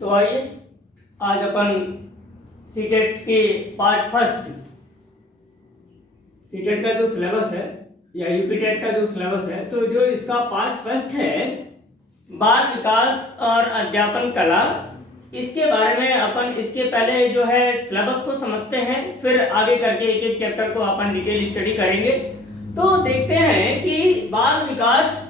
तो आइए आज अपन सीटेट के पार्ट फर्स्ट, सीटेट का जो सिलेबस है या यूपीटेट का जो सिलेबस है, तो जो इसका पार्ट फर्स्ट है बाल विकास और अध्यापन कला, इसके बारे में अपन इसके पहले जो है सिलेबस को समझते हैं, फिर आगे करके एक एक चैप्टर को अपन डिटेल स्टडी करेंगे। तो देखते हैं कि बाल विकास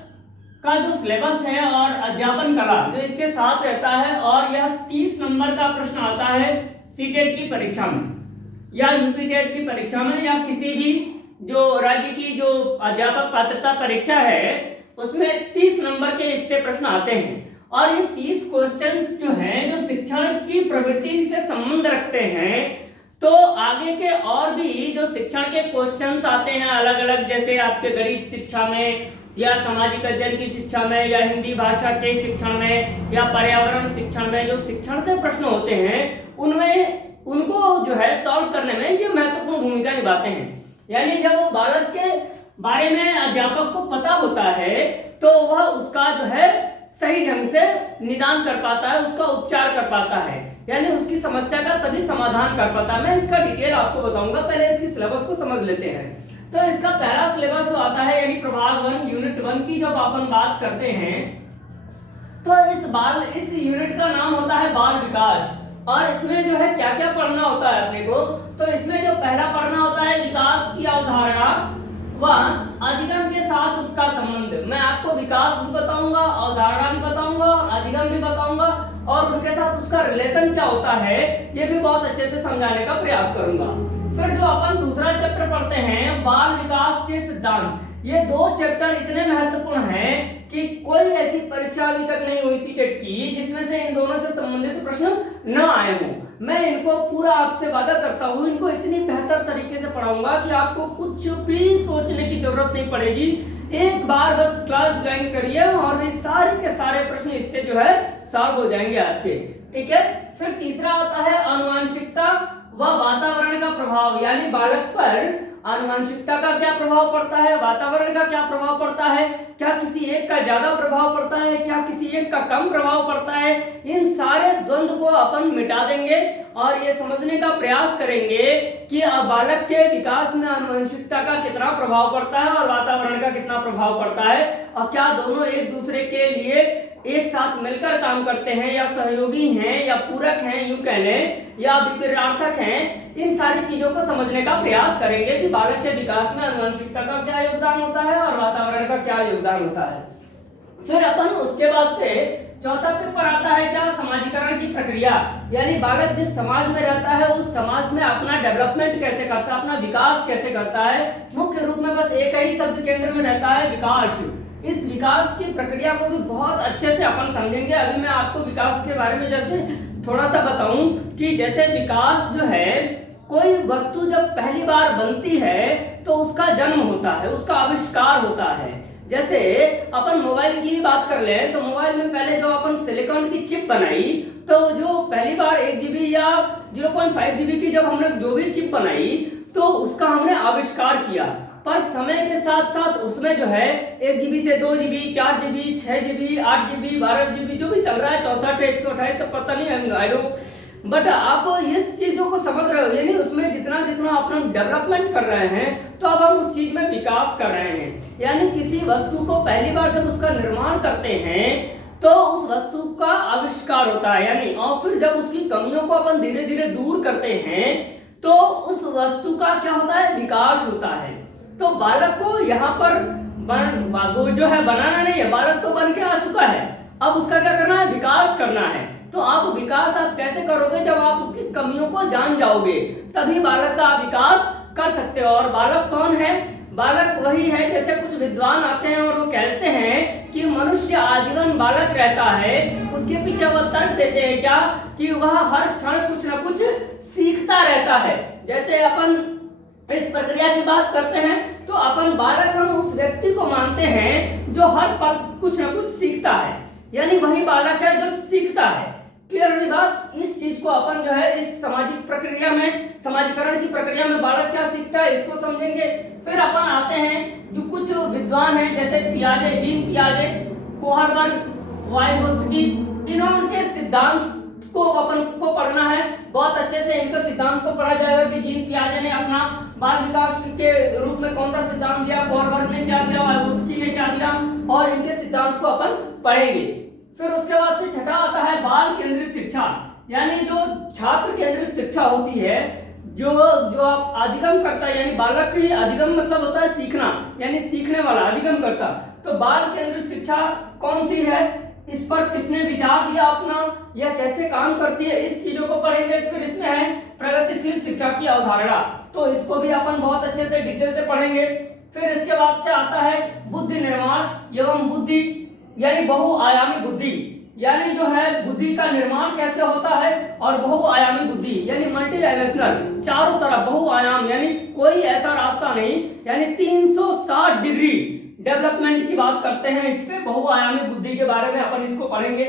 का जो सिलेबस है और अध्यापन कला जो इसके साथ रहता है, और यह 30 नंबर का प्रश्न आता है सीटेट की परीक्षा में या यूपीटेट की परीक्षा में या किसी भी जो राज्य की जो अध्यापक पात्रता परीक्षा है उसमें 30 नंबर के इससे प्रश्न आते हैं। और ये 30 क्वेश्चंस जो हैं जो शिक्षण की प्रवृत्ति से संबंध रखते हैं, तो आगे के और भी जो शिक्षण के क्वेश्चंस आते हैं अलग अलग, जैसे आपके गणित शिक्षा में या सामाजिक अध्ययन की शिक्षा में या हिंदी भाषा के शिक्षण में या पर्यावरण शिक्षण में, जो शिक्षण से प्रश्न होते हैं उनमें उनको जो है सॉल्व करने में ये महत्वपूर्ण भूमिका निभाते हैं। यानी जब वो बालक के बारे में अध्यापक को पता होता है तो वह उसका जो है सही ढंग से निदान कर पाता है, उसका उपचार कर पाता है, यानी उसकी समस्या का तभी समाधान कर पाता है। मैं इसका डिटेल आपको बताऊंगा, पहले इसकी सिलेबस को समझ लेते हैं। तो इसका पहला सिलेबस जो आता है यानी प्रभाग 1 यूनिट 1 की जब अपन बात करते हैं तो इस यूनिट का नाम होता है बाल विकास। और इसमें जो है क्या क्या पढ़ना होता है अपने को, तो इसमें जो पहला पढ़ना होता है विकास की अवधारणा व अधिगम के साथ उसका संबंध। मैं आपको विकास भी बताऊंगा, अवधारणा भी बताऊंगा, अधिगम भी बताऊंगा, और उनके साथ उसका रिलेशन क्या होता है ये भी बहुत अच्छे से समझाने का प्रयास करूंगा। फिर जो अपन दूसरा चैप्टर पढ़ते हैं बाल विकास के सिद्धांत, ये 2 चैप्टर इतने महत्वपूर्ण हैं कि कोई ऐसी परीक्षा अभी तक नहीं हुई सीटेट की जिसमें से इन दोनों से संबंधित प्रश्न न आए हों। मैं इनको पूरा आपसे वादा करता हूं, इनको इतनी बेहतर तरीके से पढ़ाऊंगा कि आपको कुछ भी सोचने की जरूरत नहीं पड़ेगी। एक बार बस क्लास ज्वाइन करिए और ये सारे के सारे प्रश्न इससे जो है सॉल्व हो जाएंगे आपके, ठीक है। फिर तीसरा आता है आनुवंशिकता व वातावरण का प्रभाव, यानी बालक पर आनुवंशिकता का क्या प्रभाव पड़ता है, वातावरण का क्या प्रभाव पड़ता है, क्या किसी एक का ज्यादा प्रभाव पड़ता है, क्या किसी एक का कम प्रभाव पड़ता है। इन सारे द्वंद्व को अपन मिटा देंगे और ये समझने का प्रयास करेंगे कि बालक के विकास में आनुवंशिकता का कितना प्रभाव पड़ता है और वातावरण का कितना प्रभाव पड़ता है, और क्या दोनों एक दूसरे के लिए एक साथ मिलकर काम करते हैं या सहयोगी हैं या पूरक हैं, यूं कह लें, या विपरीतार्थक हैं। इन सारी चीजों को समझने का प्रयास करेंगे कि बालक के विकास में आनुवंशिकता का क्या योगदान होता है और वातावरण का क्या योगदान होता है। फिर अपन उसके बाद से चौथा पेपर आता है क्या, समाजीकरण की प्रक्रिया, यानी बालक जिस समाज में रहता है उस समाज में अपना डेवलपमेंट कैसे करता है, अपना विकास कैसे करता है। मुख्य रूप में बस एक ही शब्द केंद्र में रहता है विकास। इस विकास की प्रक्रिया को भी बहुत अच्छे से अपन समझेंगे। अभी मैं आपको विकास के बारे में जैसे थोड़ा सा बताऊं कि जैसे विकास जो है, कोई वस्तु जब पहली बार बनती है तो उसका जन्म होता है, उसका आविष्कार होता है। जैसे अपन मोबाइल की बात कर ले तो मोबाइल में पहले जो अपन सिलिकॉन की चिप बनाई, तो जो पहली बार 1 GB या 0.5 GB की जब हमने जो भी चिप बनाई तो उसका हमने आविष्कार किया। पर समय के साथ साथ उसमें जो है 1 GB से 2 GB, 4 GB, 6 GB, 8 GB, 12 GB जो भी चल रहा है, 64, 128 सब पता नहीं, आई डोंट, बट आप इस चीजों को समझ रहे हो, यानी उसमें जितना जितना अपना डेवलपमेंट कर रहे हैं तो अब हम उस चीज में विकास कर रहे हैं। यानी किसी वस्तु को पहली बार जब उसका निर्माण करते हैं तो उस वस्तु का आविष्कार होता है, यानी और फिर जब उसकी कमियों को अपन धीरे धीरे दूर करते हैं तो उस वस्तु का क्या होता है, विकास होता है। तो बालक को यहाँ पर वो जो है बनाना नहीं है, बालक तो बन के आ चुका है, अब उसका क्या करना है, विकास करना है। तो आप विकास आप कैसे करोगे, जब आप उसकी कमियों को जान जाओगे तभी बालक का विकास कर सकते हो। और बालक कौन है, बालक वही है, जैसे कुछ विद्वान आते हैं और वो कहते हैं कि मनुष्य आजीवन बालक रहता है। उसके पीछे वो तर्क देते हैं क्या, कि वह हर क्षण कुछ न कुछ सीखता रहता है। जैसे अपन इस प्रक्रिया की बात करते हैं तो अपन बालक हम उस व्यक्ति को मानते हैं जो हर पल कुछ न कुछ सीखता है, यानी वही बालक है जो सीखता है। क्लियर हुई बात। इस चीज को अपन जो है इस सामाजिक प्रक्रिया में, समाजीकरण की प्रक्रिया में बालक क्या सीखता है इसको समझेंगे। फिर अपन आते हैं जो कुछ विद्वान हैं जैसे पियाजे, जीन पियाजे, कोहलबर्ग, वाइगोत्स्की, इन्होंने सिद्धांत अपन को पढ़ना है, बहुत अच्छे से इनके सिद्धांत को पढ़ा जाएगा कि जीन पियाजे ने अपना बाल विकास के रूप में कौन सा सिद्धांत दिया, बोरबर्ग ने क्या दिया, वाइगोत्स्की ने क्या दिया, और इनके सिद्धांत को अपन पढ़ेंगे। फिर उसके बाद से छठा आता है बाल केंद्रित शिक्षा, यानी जो छात्र केंद्रित शिक्षा होती है, जो आप अधिगम करता है, यानी बालक की अधिगम मतलब होता है सीखना, यानी सीखने वाला अधिगम करता। तो बाल केंद्रित शिक्षा कौन सी है, इस पर किसने विचार दिया अपना, यह कैसे काम करती है, इस चीजों को पढ़ेंगे। फिर इसमें है प्रगतिशील शिक्षा की अवधारणा, तो इसको भी अपन बहुत अच्छे से डिटेल से पढ़ेंगे। फिर इसके बाद से आता है बुद्धि निर्माण एवं बुद्धि, यानी बहुआयामी बुद्धि, यानी जो है बुद्धि का निर्माण कैसे होता है, और बहुआयामी बुद्धि यानी मल्टी डायमेंशनल, चारों तरफ बहुआयाम, यानी कोई ऐसा रास्ता नहीं, यानी 360 डिग्री डेवलपमेंट की बात करते हैं। इस पे बहुआयामी बुद्धि के बारे में अपन इसको पढ़ेंगे।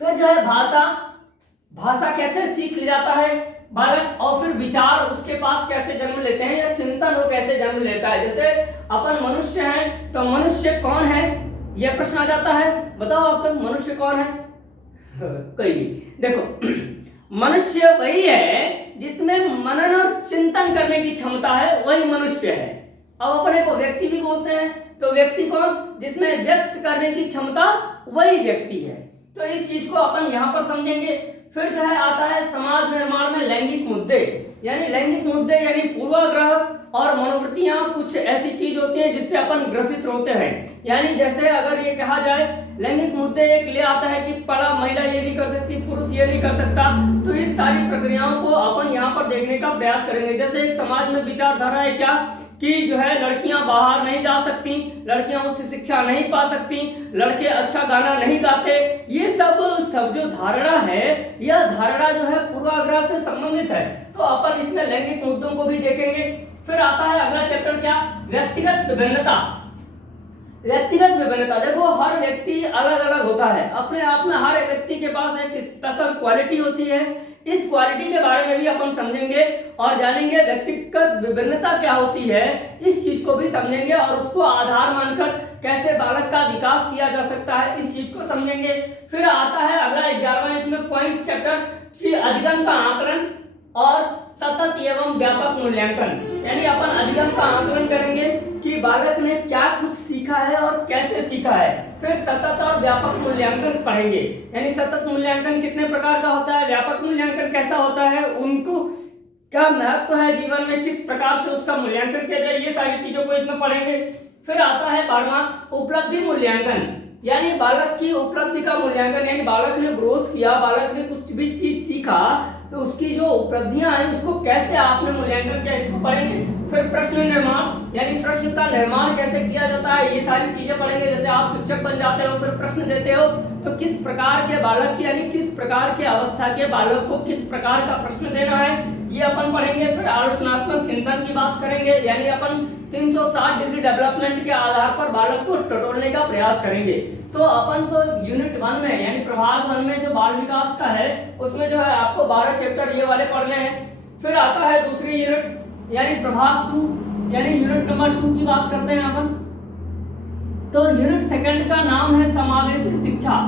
फिर जो है भाषा कैसे सीख लिया जाता है बालक, और फिर विचार उसके पास कैसे जन्म लेते हैं, या चिंतन वो कैसे जन्म लेता है। जैसे अपन मनुष्य हैं, तो मनुष्य कौन है, यह प्रश्न आ जाता है, बताओ आप सब मनुष्य कौन है। कोई भी देखो, मनुष्य वही है जिसमें मनन और चिंतन करने की क्षमता है, वही मनुष्य है। अब अपने को व्यक्ति भी बोलते हैं, तो व्यक्ति कौन, जिसमें व्यक्त करने की क्षमता, वही व्यक्ति है। तो इस चीज को अपन यहाँ पर समझेंगे। फिर जो है आता है समाज निर्माण में लैंगिक मुद्दे, यानी लैंगिक मुद्दे यानी पूर्वाग्रह और मनोवृत्तियां कुछ ऐसी चीज होती है जिससे अपन ग्रसित होते हैं। यानी जैसे अगर ये कहा जाए लैंगिक मुद्दे एक ले आता है कि पढ़ा महिला ये नहीं कर सकती, पुरुष ये नहीं कर सकता, तो इस सारी प्रक्रियाओं को अपन यहाँ पर देखने का प्रयास करेंगे। जैसे एक समाज में विचारधारा है क्या कि जो है लड़कियां बाहर नहीं जा सकती, लड़कियां उच्च शिक्षा नहीं पा सकती, लड़के अच्छा गाना नहीं गाते, ये सब जो धारणा है, यह धारणा जो है पूर्वाग्रह से संबंधित है। तो अपन इसमें लैंगिक मुद्दों को भी देखेंगे। फिर आता है अगला चैप्टर क्या, व्यक्तिगत विभिन्नता। व्यक्तिगत विभिन्नता, देखो हर व्यक्ति अलग अलग होता है, अपने आप में हर व्यक्ति के पास एक स्पेशल क्वालिटी होती है। इस क्वालिटी के बारे में भी अपन समझेंगे और जानेंगे व्यक्तिगत विभिन्नता क्या होती है, इस चीज को भी समझेंगे और उसको आधार मानकर कैसे बालक का विकास किया जा सकता है, इस चीज को समझेंगे। फिर आता है अगला 11वां इसमें पॉइंट चैप्टर कि अधिगम का आकलन और सतत एवं व्यापक मूल्यांकन, यानी अपन अधिगम का आकलन करेंगे कि बालक ने क्या कुछ सीखा है और कैसे सीखा है। फिर सतत और व्यापक मूल्यांकन पढ़ेंगे, यानी सतत मूल्यांकन कितने प्रकार का होता है, व्यापक मूल्यांकन कैसा होता है, उनको क्या महत्व है जीवन में, किस प्रकार से उसका मूल्यांकन किया जाए, ये सारी चीजों को इसमें पढ़ेंगे। फिर आता है 12वां उपलब्धि मूल्यांकन, यानी बालक की उपलब्धि का मूल्यांकन, यानी बालक ने ग्रोथ किया, बालक ने कुछ भी चीज सीखा, तो उसकी जो उपलब्धियां आई उसको कैसे आपने मूल्यांकन किया, इसको पढ़ेंगे। फिर प्रश्न निर्माण, यानी प्रश्न का निर्माण कैसे किया जाता है, ये सारी चीजें पढ़ेंगे। जैसे आप शिक्षक बन जाते हो, फिर प्रश्न देते हो, तो किस प्रकार के बालक की, यानी किस प्रकार के अवस्था के बालक को किस प्रकार का प्रश्न देना है, ये अपन पढ़ेंगे। फिर आलोचनात्मक चिंतन की बात करेंगे, यानी अपन 360 डिग्री डेवलपमेंट के आधार पर बालक को टटोलने का प्रयास करेंगे। तो अपन तो यूनिट 1 में यानी प्रभाग 1 में जो बाल विकास का है, उसमें जो है आपको 12 चैप्टर ये वाले पढ़ने हैं। फिर आता है दूसरी यूनिट यानी प्रभाग 2, यानी यूनिट नंबर 2 की बात करते हैं अपन। तो यूनिट 2 का नाम है समावेशी शिक्षा।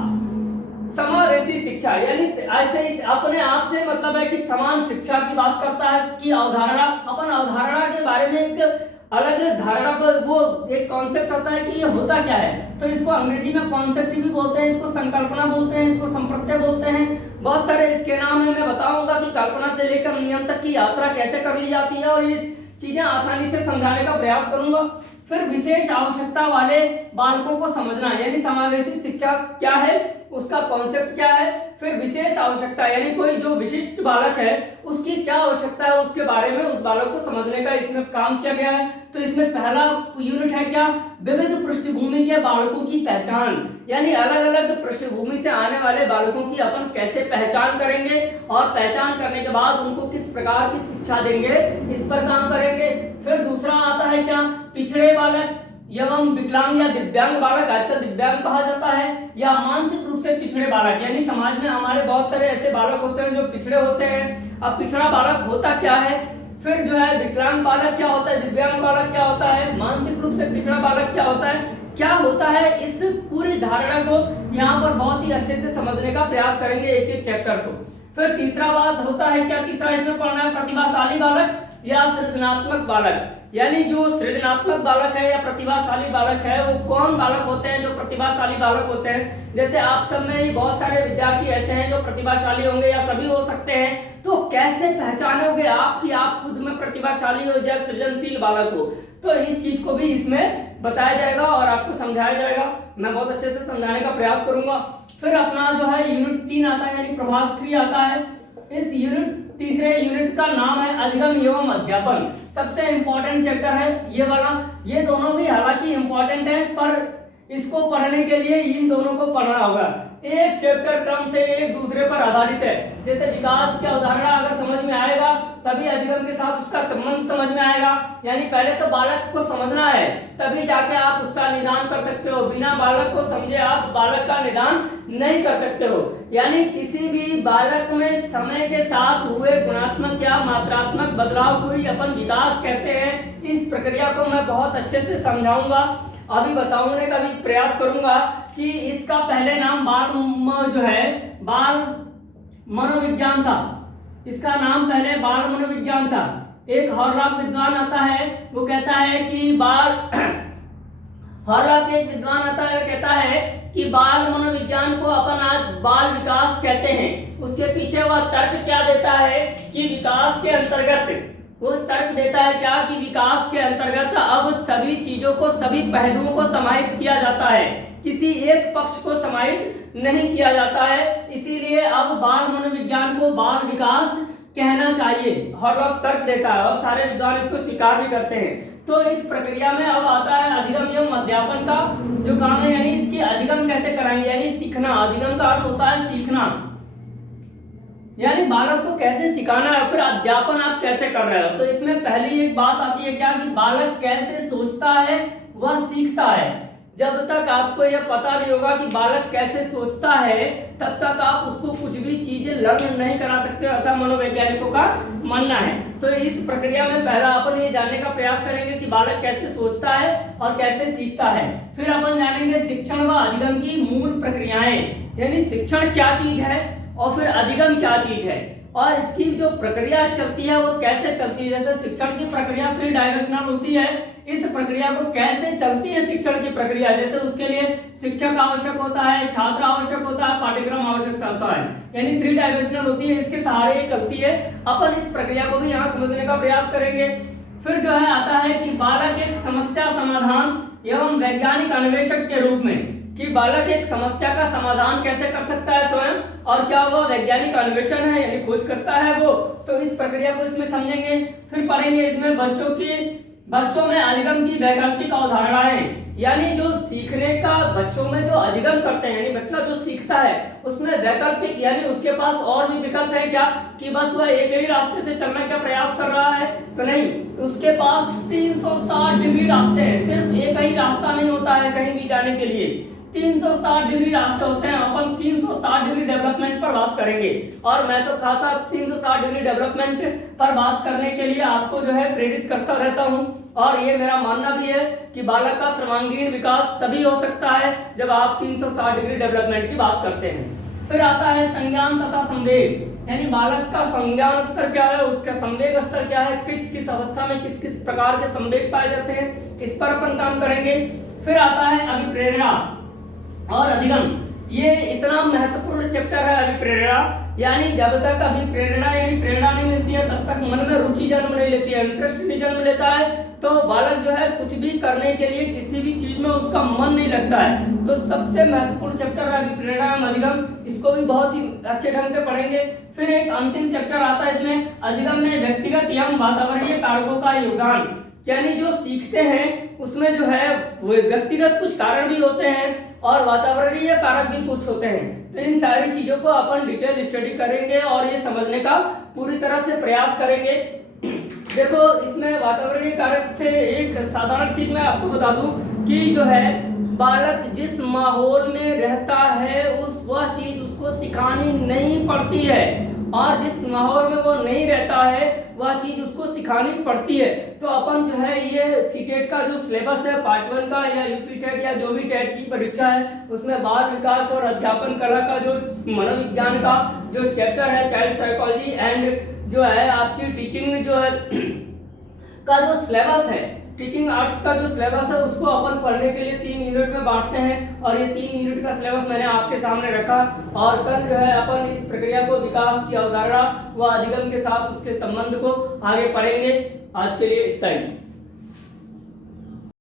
समावेशी शिक्षा यानी ऐसे ही अपने आप से मतलब है कि समान शिक्षा की बात करता है कि अवधारणा, अपन अवधारणा के बारे में एक अलग धारणा पर वो एक कॉन्सेप्ट होता है कि ये होता क्या है, तो इसको अंग्रेजी में कॉन्सेप्ट भी बोलते हैं, इसको संकल्पना बोलते हैं, इसको संप्रत्यय बोलते हैं, बहुत सारे इसके नाम है। मैं बताऊंगा कि कल्पना से लेकर नियम तक की यात्रा कैसे कर ली जाती है और ये चीजें आसानी से समझाने का प्रयास करूंगा। फिर विशेष आवश्यकता वाले बालकों को समझना, यानी समावेशी शिक्षा क्या है, उसका कॉन्सेप्ट क्या है। फिर विशेष आवश्यकता यानी कोई जो विशिष्ट बालक है उसकी क्या आवश्यकता है, उसके बारे में उस बालक को समझने का इसमें काम किया गया है। तो इसमें पहला यूनिट है क्या, विविध पृष्ठभूमि के बालकों की पहचान, यानी अलग अलग पृष्ठभूमि से आने वाले बालकों की अपन कैसे पहचान करेंगे और पहचान करने के बाद उनको किस प्रकार की शिक्षा देंगे, इस पर काम करेंगे। फिर दूसरा आता है क्या, पिछड़े बालक एवं विकलांग या दिव्यांग बालक, आजकल दिव्यांग कहा जाता है, या मानसिक रूप से पिछड़े बालक, यानी समाज में हमारे बहुत सारे ऐसे बालक होते हैं जो पिछड़े होते हैं। अब पिछड़ा बालक होता क्या है, फिर जो है विकलांग बालक क्या होता है, दिव्यांग बालक क्या होता है, मानसिक रूप से पिछड़ा बालक क्या होता है, क्या होता है, इस पूरी धारणा को यहाँ पर बहुत ही अच्छे से समझने का प्रयास करेंगे एक एक चैप्टर को। फिर तीसरा बात होता है क्या, तीसरा इसमें पढ़ना है प्रतिभाशाली बालक या सृजनात्मक बालक। यानी जो सृजनात्मक बालक है या प्रतिभाशाली बालक है वो कौन बालक होते हैं, जो प्रतिभाशाली बालक होते हैं। जैसे आप सब में ही बहुत सारे विद्यार्थी ऐसे हैं जो प्रतिभाशाली होंगे या सभी हो सकते हैं, तो कैसे पहचानोगे आप कि आप खुद में प्रतिभाशाली हो या सृजनशील बालक हो, तो इस चीज को भी इसमें बताया जाएगा और आपको समझाया जाएगा। मैं बहुत अच्छे से समझाने का प्रयास करूंगा। फिर अपना जो है यूनिट 3 आता है यानी प्रभाग 3 आता है। इस तीसरे यूनिट का नाम है अधिगम एवं अध्यापन। सबसे इंपॉर्टेंट चैप्टर है ये वाला। ये दोनों भी हालांकि इंपॉर्टेंट है, पर इसको पढ़ने के लिए इन दोनों को पढ़ना होगा। एक चैप्टर क्रम से एक दूसरे पर आधारित है। जैसे विकास की अवधारणा अगर समझ में आएगा तभी अधिगम के साथ उसका संबंध समझ में आएगा। यानी पहले तो बालक को समझना है तभी जाके आप उसका निदान कर सकते हो। बिना बालक को समझे आप बालक का निदान नहीं कर सकते हो। यानी किसी भी बालक में समय के साथ हुए गुणात्मक या मात्रात्मक बदलाव को ही अपन विकास कहते हैं। इस प्रक्रिया को मैं बहुत अच्छे से समझाऊंगा, अभी बताने का भी प्रयास करूंगा कि इसका पहले नाम बाल मनोविज्ञान था। इसका नाम पहले बाल मनोविज्ञान था। एक हॉर्लॉक विद्वान आता है, वो कहता है कि हॉर्लॉक एक विद्वान आता है, वो कहता है कि बाल मनोविज्ञान को अपन आज बाल विकास कहते हैं। उसके पीछे वह तर्क क्या देता है कि विकास के अंतर्गत वो तर्क देता है क्या कि विकास के अंतर्गत अब सभी चीजों को, सभी पहलुओं को समाहित किया जाता है, किसी एक पक्ष को समाहित नहीं किया जाता है। इसीलिए अब बाल मनोविज्ञान को बाल विकास कहना चाहिए, हॉर्लॉक तर्क देता है और सारे विद्वान इसको स्वीकार भी करते हैं। तो इस प्रक्रिया में अब आता है अधिगम एवं अध्यापन का जो काम है, यानी कि अधिगम कैसे कराएंगे, यानी सीखना। अधिगम का अर्थ होता है सीखना, यानी बालक को कैसे सिखाना है। फिर अध्यापन आप कैसे कर रहे हो, तो इसमें पहली एक बात आती है क्या कि बालक कैसे सोचता है वह सीखता है। जब तक आपको यह पता नहीं होगा कि बालक कैसे सोचता है तब तक आप उसको कुछ भी चीजें लर्न नहीं करा सकते, ऐसा मनोवैज्ञानिकों का मानना है। तो इस प्रक्रिया में पहला अपन ये जानने का प्रयास करेंगे कि बालक कैसे सोचता है और कैसे सीखता है। फिर अपन जानेंगे शिक्षण व अधिगम की मूल प्रक्रियाएं, यानी शिक्षण क्या चीज है और फिर अधिगम क्या चीज है और इसकी जो प्रक्रिया चलती है वो कैसे चलती है। जैसे शिक्षण की प्रक्रिया 3 डायमेंशनल होती है, इस प्रक्रिया को कैसे चलती है शिक्षण की प्रक्रिया। जैसे उसके लिए शिक्षक आवश्यक होता है, छात्र आवश्यक होता है, पाठ्यक्रम आवश्यक होता है, यानी 3 डायमेंशनल होती है, इसके सहारे ये चलती है। अपन इस प्रक्रिया को भी यहाँ समझने का प्रयास करेंगे। फिर जो है आता है कि बालक एक समस्या समाधान एवं वैज्ञानिक अन्वेषक के रूप में, कि बालक एक समस्या का समाधान कैसे कर सकता है स्वयं और क्या वह वैज्ञानिक अन्वेषण है यानी खोज करता है वो, तो इस प्रक्रिया को इसमें समझेंगे। फिर पढ़ेंगे इसमें बच्चों में अधिगम की वैकल्पिक अवधारणाएं, यानी जो सीखने का बच्चों में जो अधिगम करते हैं, यानी बच्चा जो सीखता है उसमें वैकल्पिक, यानी उसके पास और भी विकल्प है क्या कि बस वह एक ही रास्ते से चलने का प्रयास कर रहा है, तो नहीं, उसके पास 360 डिग्री रास्ते हैं। सिर्फ एक ही रास्ता नहीं होता है कहीं भी जाने के लिए, 360 डिग्री रास्ते होते हैं। अपन 360 डिग्री डेवलपमेंट पर बात करेंगे और मैं तो खासा 360 डिग्री डेवलपमेंट पर बात करने के लिए आपको जो है प्रेरित करता रहता हूं और ये मेरा मानना भी है कि बालक का सर्वांगीण विकास तभी हो सकता है जब आप 360 डिग्री डेवलपमेंट की बात करते हैं। फिर आता है संज्ञान तथा संवेग, यानी बालक का संज्ञान स्तर क्या है, उसका संवेग स्तर क्या है, किस किस अवस्था में किस किस प्रकार के संवेग पाए जाते हैं, इस पर अपन काम करेंगे। फिर आता है अभिप्रेरणा और अधिगम, ये इतना महत्वपूर्ण चैप्टर है अभिप्रेरणा। यानी जब तक अभिप्रेरणा यानी प्रेरणा नहीं मिलती है तब तक मन में रुचि जन्म नहीं लेती है, इंटरेस्ट नहीं जन्म लेता है, तो बालक जो है कुछ भी करने के लिए किसी भी चीज में उसका मन नहीं लगता है। तो सबसे महत्वपूर्ण चैप्टर है अभिप्रेरणा एवं अधिगम, इसको भी बहुत ही अच्छे ढंग से पढ़ेंगे। फिर एक अंतिम चैप्टर आता है इसमें अधिगम में व्यक्तिगत एवं वातावरणीय कारकों का योगदान, यानी जो सीखते हैं उसमें जो है वो व्यक्तिगत कुछ कारण भी होते हैं और वातावरणीय कारक भी कुछ होते हैं। तो इन सारी चीजों को अपन डिटेल स्टडी करेंगे और ये समझने का पूरी तरह से प्रयास करेंगे। देखो इसमें वातावरणीय कारक से एक साधारण चीज मैं आपको बता दूं कि जो है बालक जिस माहौल में रहता है वह चीज उसको सिखानी नहीं पड़ती है और जिस माहौल में वो नहीं रहता है वह चीज उसको सिखानी पड़ती है। तो अपन जो है ये सीटेट का जो सिलेबस है पार्ट 1 का या यूपी टेट या जो भी टेट की परीक्षा है उसमें बाल विकास और अध्यापन कला का जो मनोविज्ञान का जो चैप्टर है चाइल्ड साइकोलॉजी एंड जो है आपकी टीचिंग जो है का जो सिलेबस है टीचिंग आर्ट्स का जो सिलेबस है उसको अपन पढ़ने के लिए 3 यूनिट में बांटते हैं और ये 3 यूनिट का सिलेबस मैंने आपके सामने रखा और कल जो है अपन इस प्रक्रिया को विकास की अवधारणा व अधिगम के साथ उसके संबंध को आगे पढ़ेंगे। आज के लिए इतना ही।